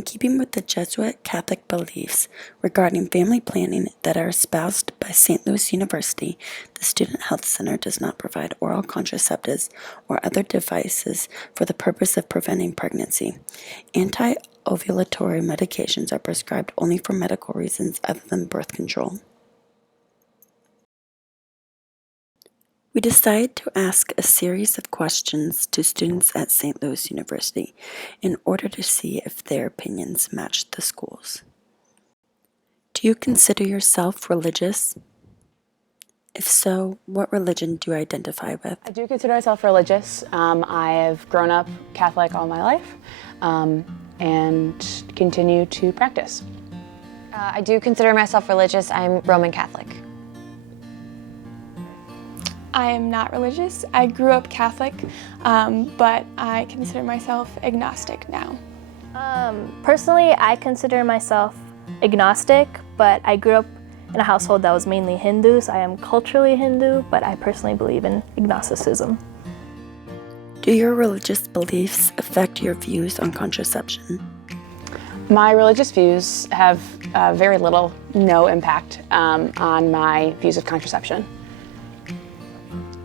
In keeping with the Jesuit Catholic beliefs regarding family planning that are espoused by St. Louis University, the Student Health Center does not provide oral contraceptives or other devices for the purpose of preventing pregnancy. Anti-ovulatory medications are prescribed only for medical reasons other than birth control. We decided to ask a series of questions to students at St. Louis University in order to see if their opinions matched the school's. Do you consider yourself religious? If so, what religion do you identify with? I do consider myself religious. I have grown up Catholic all my life and continue to practice. I do consider myself religious. I'm Roman Catholic. I am not religious. I grew up Catholic, but I consider myself agnostic now. Personally, I consider myself agnostic, but I grew up in a household that was mainly Hindu, so I am culturally Hindu, but I personally believe in agnosticism. Do your religious beliefs affect your views on contraception? My religious views have very little, no impact on my views of contraception.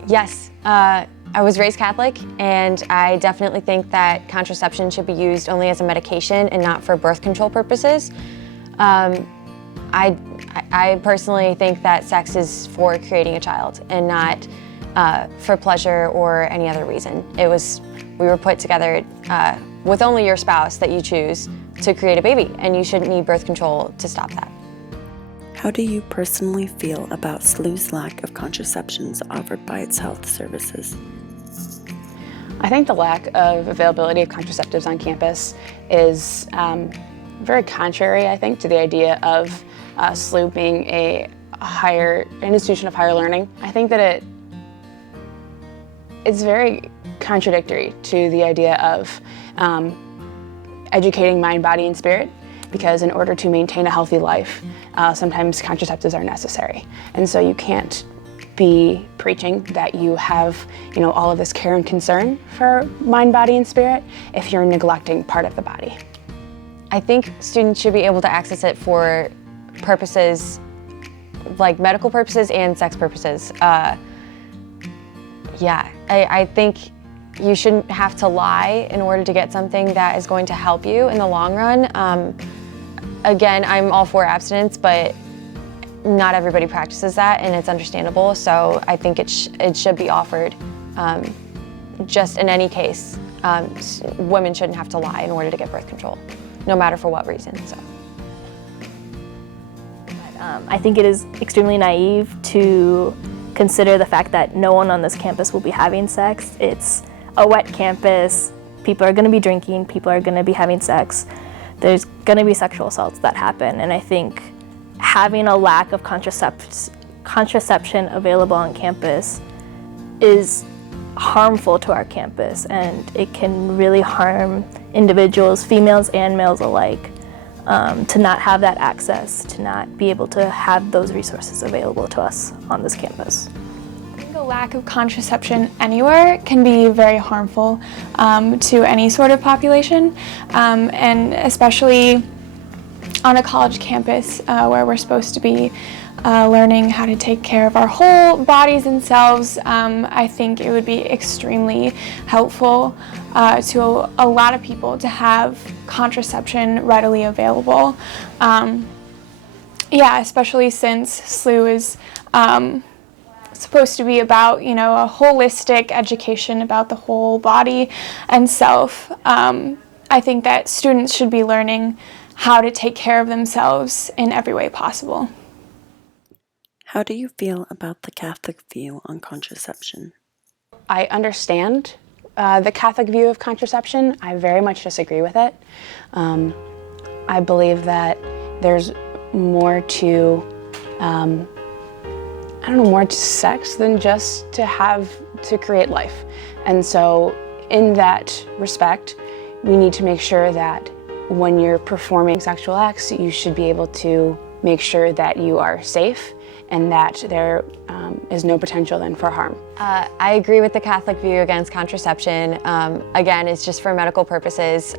Yes, I was raised Catholic, and I definitely think that contraception should be used only as a medication and not for birth control purposes. I personally think that sex is for creating a child and not for pleasure or any other reason. We were put together with only your spouse that you choose to create a baby, and you shouldn't need birth control to stop that. How do you personally feel about SLU's lack of contraceptions offered by its health services? I think the lack of availability of contraceptives on campus is very contrary, I think, to the idea of SLU being an institution of higher learning. I think that it's very contradictory to the idea of educating mind, body, and spirit, because in order to maintain a healthy life, sometimes contraceptives are necessary. And so you can't be preaching that you have, all of this care and concern for mind, body, and spirit if you're neglecting part of the body. I think students should be able to access it for purposes like medical purposes and sex purposes. I think you shouldn't have to lie in order to get something that is going to help you in the long run. Again, I'm all for abstinence, but not everybody practices that, and it's understandable. So I think it should be offered. Just in any case, women shouldn't have to lie in order to get birth control, no matter for what reason. So. I think it is extremely naive to consider the fact that no one on this campus will be having sex. It's a wet campus. People are going to be drinking. People are going to be having sex. There's going to be sexual assaults that happen, and I think having a lack of contraception available on campus is harmful to our campus, and it can really harm individuals, females and males alike, to not have that access, to not be able to have those resources available to us on this campus. I think a lack of contraception anywhere can be very harmful to any sort of population, and especially on a college campus where we're supposed to be learning how to take care of our whole bodies and selves. I think it would be extremely helpful to a lot of people to have contraception readily available. Especially since SLU is supposed to be about, a holistic education about the whole body and self. I think that students should be learning how to take care of themselves in every way possible. How do you feel about the Catholic view on contraception? I understand the Catholic view of contraception. I very much disagree with it. I believe that there's more to, more to sex than just to create life. And so in that respect, we need to make sure that when you're performing sexual acts, you should be able to make sure that you are safe and that there is no potential then for harm. I agree with the Catholic view against contraception. Again, it's just for medical purposes.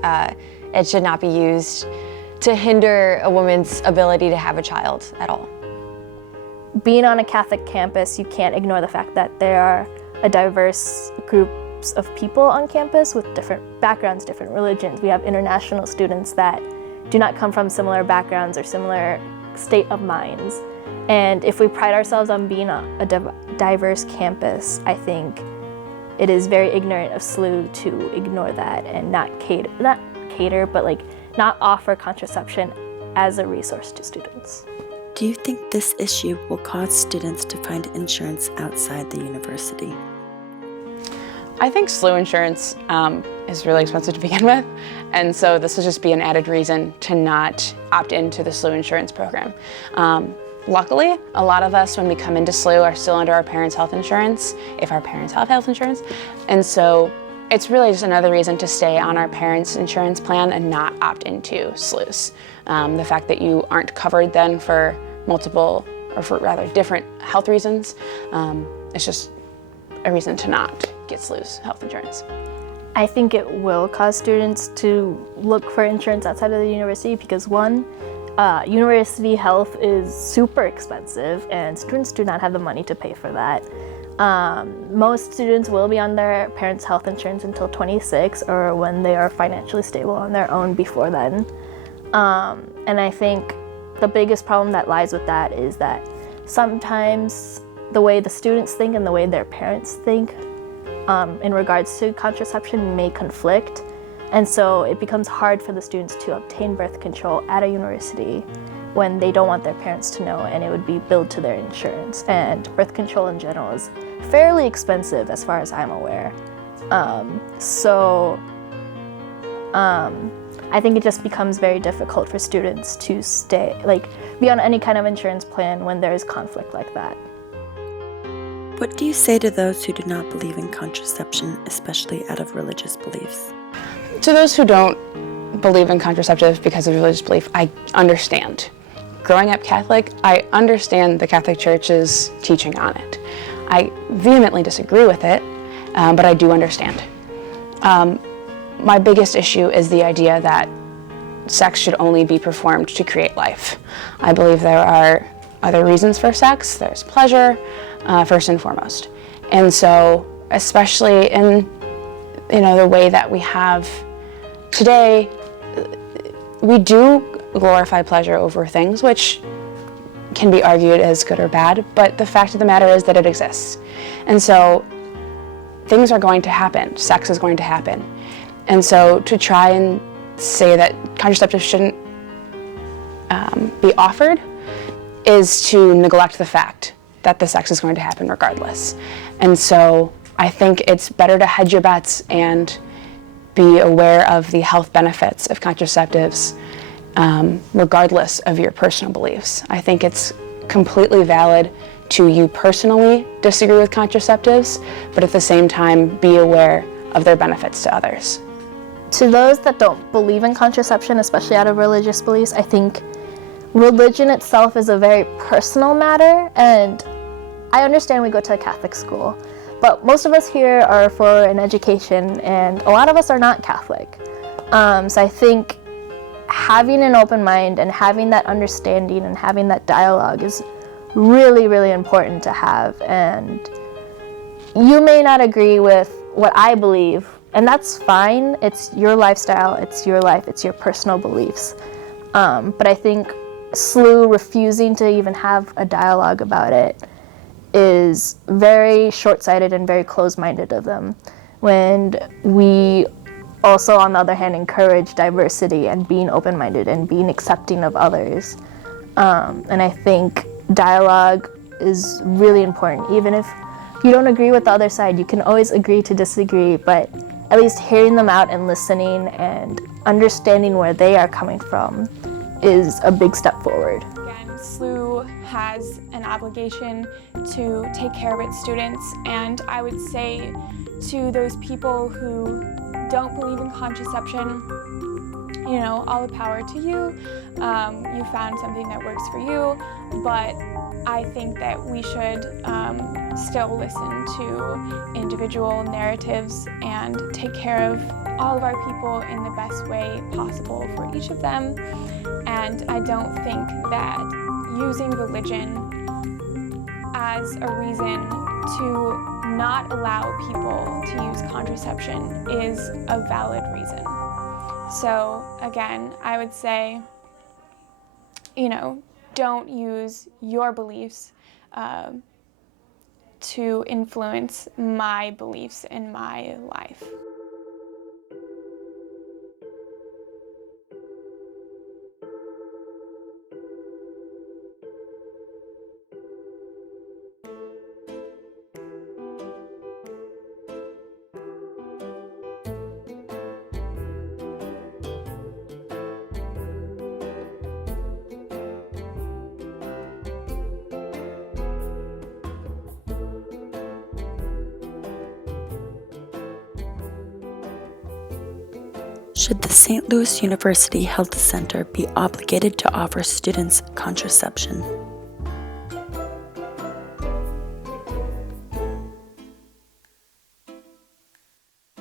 It should not be used to hinder a woman's ability to have a child at all. Being on a Catholic campus, you can't ignore the fact that there are a diverse groups of people on campus with different backgrounds, different religions. We have international students that do not come from similar backgrounds or similar state of minds. And if we pride ourselves on being a diverse campus, I think it is very ignorant of SLU to ignore that and not offer contraception as a resource to students. Do you think this issue will cause students to find insurance outside the university? I think SLU insurance is really expensive to begin with, and so this will just be an added reason to not opt into the SLU insurance program. Luckily, a lot of us, when we come into SLU, are still under our parents' health insurance, if our parents have health insurance, and so it's really just another reason to stay on our parents' insurance plan and not opt into SLUs. The fact that you aren't covered then for multiple, or for rather different health reasons, it's just a reason to not get SLU's health insurance. I think it will cause students to look for insurance outside of the university because one, university health is super expensive and students do not have the money to pay for that. Most students will be on their parents' health insurance until 26 or when they are financially stable on their own before then. And I think the biggest problem that lies with that is that sometimes the way the students think and the way their parents think in regards to contraception may conflict. And so it becomes hard for the students to obtain birth control at a university when they don't want their parents to know and it would be billed to their insurance. And birth control in general is fairly expensive as far as I'm aware. I think it just becomes very difficult for students to be on any kind of insurance plan when there is conflict like that. What do you say to those who do not believe in contraception, especially out of religious beliefs? To those who don't believe in contraceptives because of religious belief, I understand. Growing up Catholic, I understand the Catholic Church's teaching on it. I vehemently disagree with it, but I do understand. My biggest issue is the idea that sex should only be performed to create life. I believe there are other reasons for sex. There's pleasure, first and foremost. And so, especially in the way that we have today, we do glorify pleasure over things, which can be argued as good or bad, but the fact of the matter is that it exists. And so things are going to happen, sex is going to happen. And so to try and say that contraceptives shouldn't be offered is to neglect the fact that the sex is going to happen regardless. And so I think it's better to hedge your bets and be aware of the health benefits of contraceptives regardless of your personal beliefs. I think it's completely valid to you personally disagree with contraceptives, but at the same time be aware of their benefits to others. To those that don't believe in contraception, especially out of religious beliefs, I think religion itself is a very personal matter, and I understand we go to a Catholic school, but most of us here are for an education, and a lot of us are not Catholic. So I think having an open mind and having that understanding and having that dialogue is really, really important to have. And you may not agree with what I believe, and that's fine. It's your lifestyle, it's your life, it's your personal beliefs. But I think SLU refusing to even have a dialogue about it is very short-sighted and very close-minded of them, when we also, on the other hand, encourage diversity and being open-minded and being accepting of others. And I think dialogue is really important. Even if you don't agree with the other side, you can always agree to disagree, but at least hearing them out and listening and understanding where they are coming from is a big step forward. Again, SLU has an obligation to take care of its students, and I would say to those people who don't believe in contraception, all the power to you. You found something that works for you, but I think that we should still listen to individual narratives and take care of all of our people in the best way possible for each of them. And I don't think that using religion as a reason to not allow people to use contraception is a valid reason. So again, I would say, don't use your beliefs to influence my beliefs in my life. Should the St. Louis University Health Center be obligated to offer students contraception?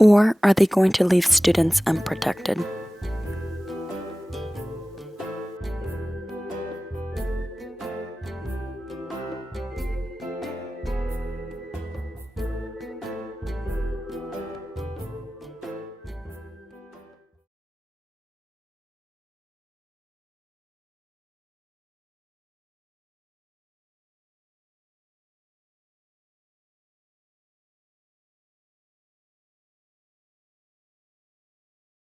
Or are they going to leave students unprotected?